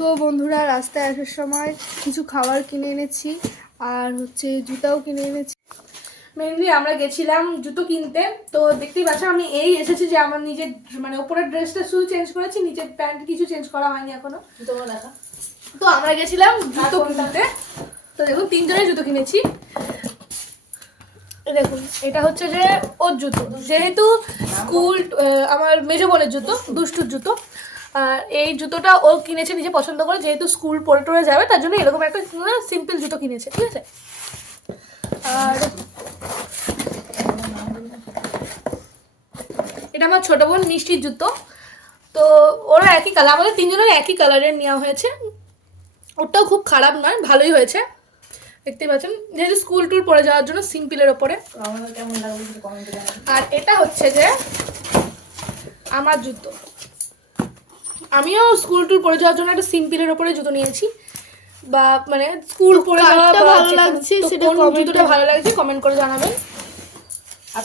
তো বন্ধুরা রাস্তায় আসার সময় কিছু খাবার কিনে এনেছি আর হচ্ছে জুতাও কিনে এনেছি। মেনলি আমরা গেছিলাম জুতো কিনতে। তো দেখতেই পাচ্ছ আমি এই এসেছি যে আমার নিজের মানে উপরের ড্রেসটা শুধু চেঞ্জ করেছি, নিচের প্যান্ট কিছু চেঞ্জ করা হয়নি এখনো। তো আমরা গেছিলাম জুতো কিনতে। তো দেখুন তিনজনের জুতো কিনেছি। দেখুন এটা হচ্ছে যে ওর জুতো, যেহেতু স্কুল আমার মেজো বোনের জুতো, দুষ্টুর জুতো। আর এই জুতোটা ও কিনেছে নিজে পছন্দ করে, যেহেতু স্কুল পরে টরে যাবে তার জন্য এরকম একটা সিম্পল জুতো কিনেছে, ঠিক আছে। আর এটা আমার ছোট বোন মিষ্টির জুতো। তো ওরা একই কালার, আমাদের তিনজনের একই কালারের নেওয়া হয়েছে। ওটাও খুব খারাপ নয়, ভালোই হয়েছে। দেখতেই পাচ্ছেন যেহেতু স্কুল টুর পরে যাওয়ার জন্য সিম্পলের ওপরে। আর এটা হচ্ছে যে আমার জুতো, আমিও স্কুল টুর পরে যাওয়ার জন্য একটা সিম্পলের ওপরে জুতো নিয়েছি, বা মানে স্কুল পরে যাওয়া ভালো লাগছে, কোন জুতোটা ভালো লাগছে কমেন্ট করে জানাবেন। আর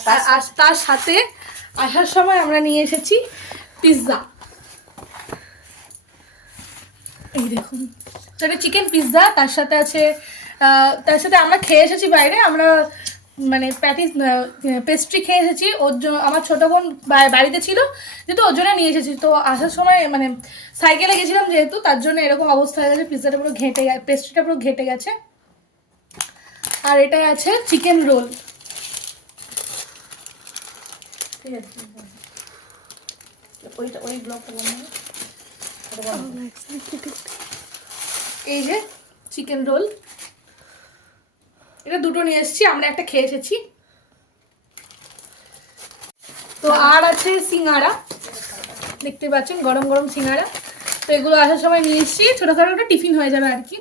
তার সাথে আসার সময় আমরা নিয়ে এসেছি পিৎজা। এই দেখুন, সেটা চিকেন পিৎজা। তার সাথে আমরা খেয়ে এসেছি বাইরে, আমরা মানে পেস্ট্রি খেয়ে এসেছি। ওর জন্য আমার ছোটো বোন বাড়িতে ছিল যেহেতু ওর জন্য নিয়ে এসেছি। তো আসার সময় মানে সাইকেলে গেছিলাম যেহেতু, তার জন্য এরকম অবস্থা হয়ে গেছে, পিৎজাটা পুরো ঘেঁটে গেছে, পেস্ট্রিটা পুরো ঘেঁটে গেছে। আর এটাই আছে চিকেন রোল। ঠিক আছে, ওই ব্লগটা এই যে চিকেন রোল, এটা দুটো নিয়ে এসেছি, আমরা একটা খেয়ে এসেছি। তো আর আছে সিঙ্গারা, দেখতে পাচ্ছেন গরম গরম সিঙ্গারা। তো এগুলো আসার সময় নিয়ে এসেছি, ছোটোখাটো একটা টিফিন হয়ে যাবে আর কি।